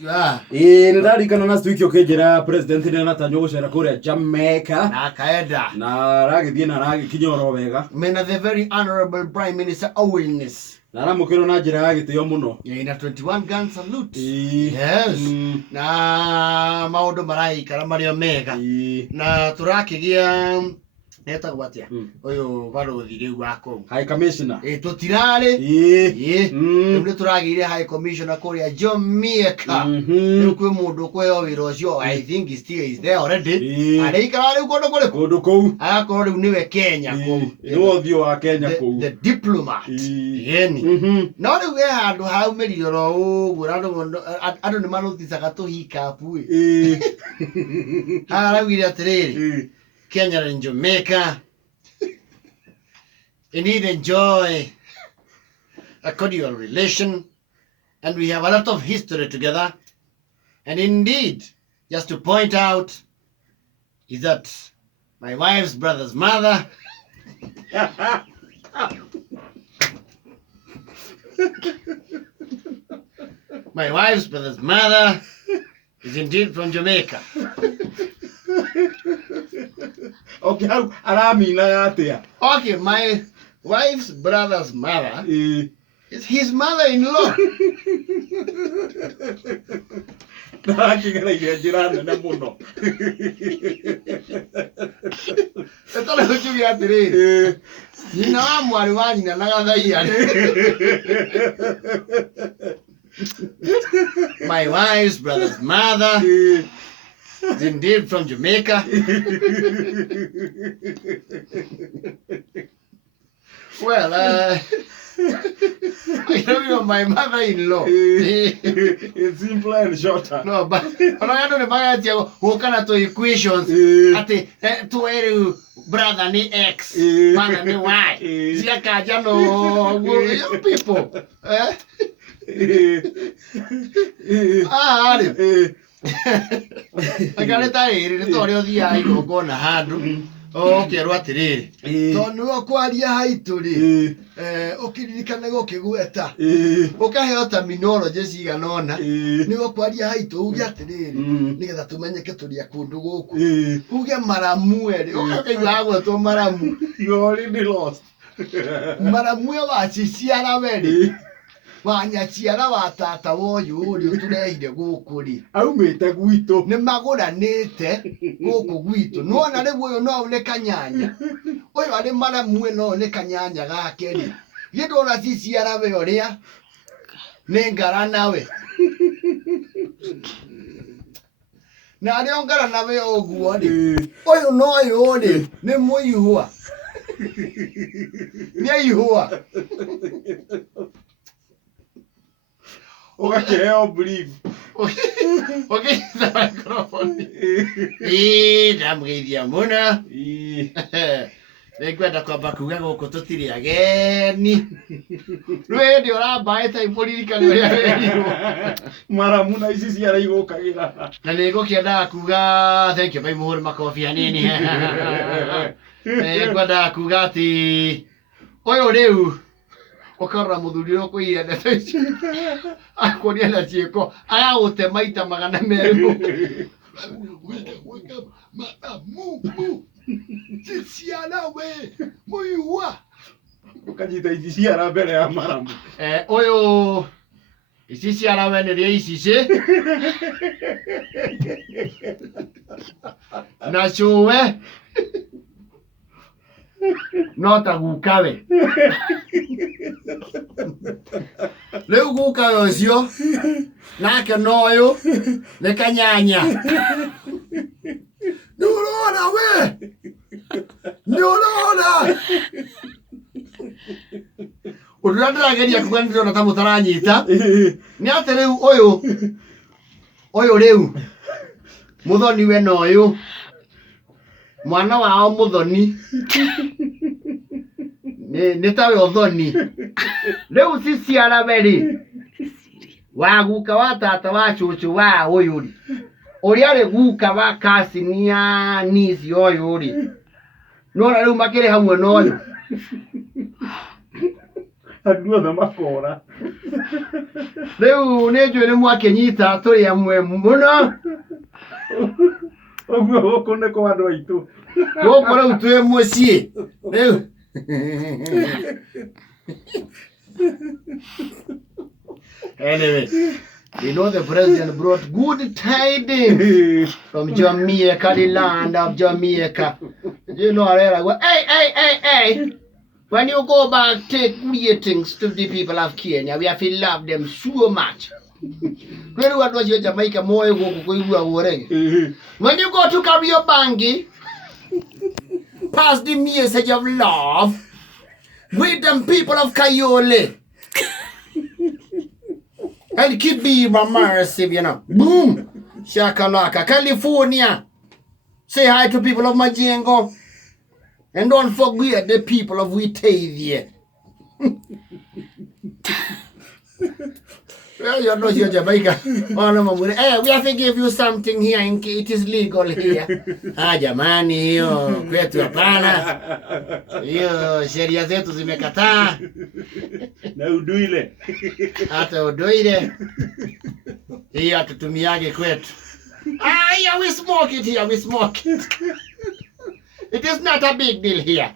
Nĩndarikana na studio kĩnjĩra president nĩanatanywo gũcera kũrĩa Jamaica na kaenda na aragĩthiĩ na aragĩkinya oro wega mena the very honorable prime minister Owens na aramũkĩrwo na njĩra ya gĩtĩo mũno ina 21 gun salute yes na maũndũ maraikara marĩa mega na turakĩgia neta gwatia uyu baruthi riu wako high commissioner tutirare nĩ turagire high commissioner kuria Jamaica rĩu kwĩ mũndũ kwĩyo wĩra ũcio I think he still is there already araikara rĩu kũndũ kũu agakorwo rĩu nĩwe Kenya kũu nĩwe ũthiũ wa Kenya kũu the diplomat yeni no rĩu we handũ haumĩrire ro ũguo andũ nĩ maruticaga tũhikapu araugire atĩrĩrĩ Kenya and Jamaica, and need enjoy a cordial relation, and we have a lot of history together. And indeed, just to point out, is that my wife's brother's mother my wife's brother's mother is indeed from Jamaica. Okay, aramina yatia. Okay, my wife's brother's mother is his mother-in-law. Nakĩgereire njĩra nene mũno. Ĩtarĩ gũkiuga atĩrĩrĩ, nyina wa mwarĩ wa nyina na gathaia. My wife's brother's mother is indeed from Jamaica. Well, I don't know my mother-in-law. It's simpler and shorter. No, but I don't know who kind of equations. Ati tu brother ni X, mother ni Y. Zia kaja no people. Agareta rĩrĩ tũrĩ ũthia igongona handũ okerwo atĩrĩrĩ tondũ ũkwaria haitũ rĩ ũkĩririkana gũkĩgweta ũkaheo terminology cigana ũna nĩ ũkwaria haitũ uge atĩrĩrĩ nĩgetha tũmenyeke tũrĩ a kũndũ gũkũ uge maramu rĩ ũkaigua gwetwo maramu You already lost. maramu waciciara we rĩ wanyaciara wa tata woyũ ũrĩ ũtũrehire gũkũ rĩ Aumĩte gwitũ nĩ magũranĩte gũkũ gwitũ nĩwona rĩu ũyũ no nĩ kanyanya ũyũ arĩ maramu no nĩ kanyanya gake rĩ gĩndũra ciciara we ũrĩa nĩ ngara nawe na arĩ ngara nawe ũguo rĩ ũyũ no ũyũ rĩ nĩ mũihũa nĩ ihũa ũgakĩheo brief. Okay, microphone. Ndamũgeithia mũno. Nĩngwenda kwamba kuga gũkũ tũtirĩ ageni. Rĩu hĩndĩ ũrambaĩta imũririkane ũrĩa wĩrirwo. Maramu na ici ciara igũkagĩra. Na nĩngũkĩendaga kuga thank you bye mũhũri makobi hanini. Nĩngwenda kuga atĩ ũyũ rĩu ũkarora mũthuri ũrĩa ũkũire ndeto ici akũria na ciĩko agagũte maita magana merĩ ciciara we mũihũa Ũkanyita ici ciara mbere ya maramu. ũyũ ici ciara we nĩrĩo ici na cũwe no ta guka we rĩu guka we ũcio nake no ũyũ nĩ kanyanya nĩ ũrona we nĩ ũrona ũndũ ũrĩa ndĩrageria kuga nĩ ndĩrona ta mũtaranyita nĩ atĩ rĩu ũyũ rĩu mũthoni we no ũyũ mwana wao mũthoni nĩ tawe ũthoni rĩu ciciara we rĩ wa guka wa tata wa cũcũ wa ũyũ rĩ ũrĩa rĩ guka wa cousin ya niece ũyũ rĩ nona rĩu makĩrĩ hamwe na ũyũ Andũ makora. Rĩu nĩ njũĩ nĩ mwakĩnyita tũrĩ amwe mũno. Ũguo gũkũ nĩ kwa andũ aitũ. Gũkũ rĩu twĩ mũciĩ. Rĩu. Anyway, you know the president brought good tidings from Jamaica, the land of Jamaica. You know, hey. When you go back, take greetings to the people of Kenya. We have to love them so much. When what was your Jamaica more when you go to Kariobangi, pass the message of love with them people of Kayole. And Kibiba Massive, you know. Boom! Shakalaka, California. Say hi to people of Majengo. And don't forget the people of Witavia. Well, you're not your Jamaica. Hey, we have to give you something here in case it is legal here. Jamani, hiyo kwetu hapana. Hiyo sheria zetu zimekataa. Na uduile. Hata uduile. Hiyo hatutumiage kwetu. Yeah, we smoke it here, we smoke it. It is not a big deal here.